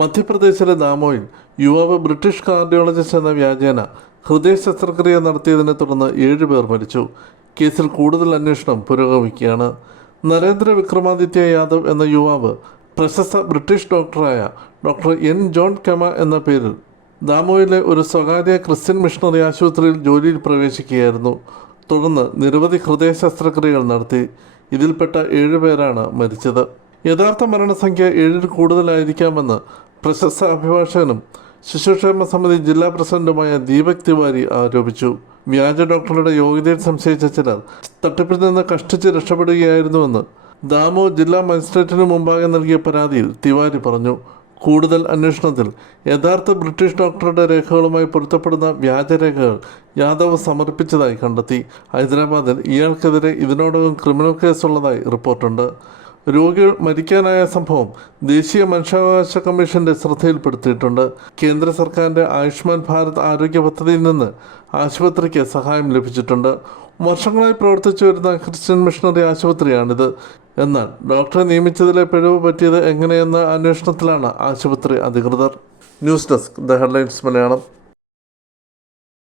മധ്യപ്രദേശിലെ ദാമോയിൽ യുവാവ് British cardiologist എന്ന വ്യാജേന ഹൃദയ ശസ്ത്രക്രിയ നടത്തിയതിനെ തുടർന്ന് 7 പേർ മരിച്ചു. കേസിൽ കൂടുതൽ അന്വേഷണം പുരോഗമിക്കുകയാണ്. നരേന്ദ്ര വിക്രമാദിത്യ യാദവ് എന്ന യുവാവ് പ്രശസ്ത ബ്രിട്ടീഷ് ഡോക്ടറായ ഡോക്ടർ എൻ ജോൺ കെമ എന്ന പേരിൽ ദാമോയിലെ ഒരു സ്വകാര്യ ക്രിസ്ത്യൻ മിഷണറി ആശുപത്രിയിൽ ജോലിയിൽ പ്രവേശിക്കുകയായിരുന്നു. തുടർന്ന് നിരവധി ഹൃദയ ശസ്ത്രക്രിയകൾ നടത്തി. ഇതിൽപ്പെട്ട 7 പേരാണ് മരിച്ചത്. യഥാർത്ഥ മരണസംഖ്യ 7-ൽ കൂടുതലായിരിക്കാമെന്ന് പ്രശസ്ത അഭിഭാഷകനും ശിശുക്ഷേമ സമിതി ജില്ലാ പ്രസിഡന്റുമായ ദീപക് തിവാരി ആരോപിച്ചു. വ്യാജ ഡോക്ടറുടെ യോഗ്യതയിൽ സംശയിച്ച ചിലർ തട്ടിപ്പിൽ നിന്ന് കഷ്ടിച്ച് രക്ഷപ്പെടുകയായിരുന്നുവെന്ന് ദാമോ ജില്ലാ മജിസ്ട്രേറ്റിന് മുമ്പാകെ നൽകിയ പരാതിയിൽ തിവാരി പറഞ്ഞു. കൂടുതൽ അന്വേഷണത്തിൽ യഥാർത്ഥ ബ്രിട്ടീഷ് ഡോക്ടറുടെ രേഖകളുമായി പൊരുത്തപ്പെടുന്ന വ്യാജരേഖകൾ യാദവ് സമർപ്പിച്ചതായി കണ്ടെത്തി. ഹൈദരാബാദിൽ ഇയാൾക്കെതിരെ ഇതിനോടകം ക്രിമിനൽ കേസുള്ളതായി റിപ്പോർട്ടുണ്ട്. രോഗികൾ മരിക്കാനായ സംഭവം ദേശീയ മനുഷ്യാവകാശ കമ്മീഷന്റെ ശ്രദ്ധയിൽപ്പെടുത്തിയിട്ടുണ്ട്. കേന്ദ്ര സർക്കാരിൻ്റെ ആയുഷ്മാൻ ഭാരത് ആരോഗ്യ പദ്ധതിയിൽ നിന്ന് ആശുപത്രിക്ക് സഹായം ലഭിച്ചിട്ടുണ്ട്. വർഷങ്ങളായി പ്രവർത്തിച്ചു വരുന്ന ക്രിസ്ത്യൻ മിഷണറി ആശുപത്രിയാണിത്. എന്നാൽ ഡോക്ടറെ നിയമിച്ചതിലെ പിഴവ് പറ്റിയത് എങ്ങനെയെന്ന അന്വേഷണത്തിലാണ് ആശുപത്രി അധികൃതർ. News desk the headlines Malayalam.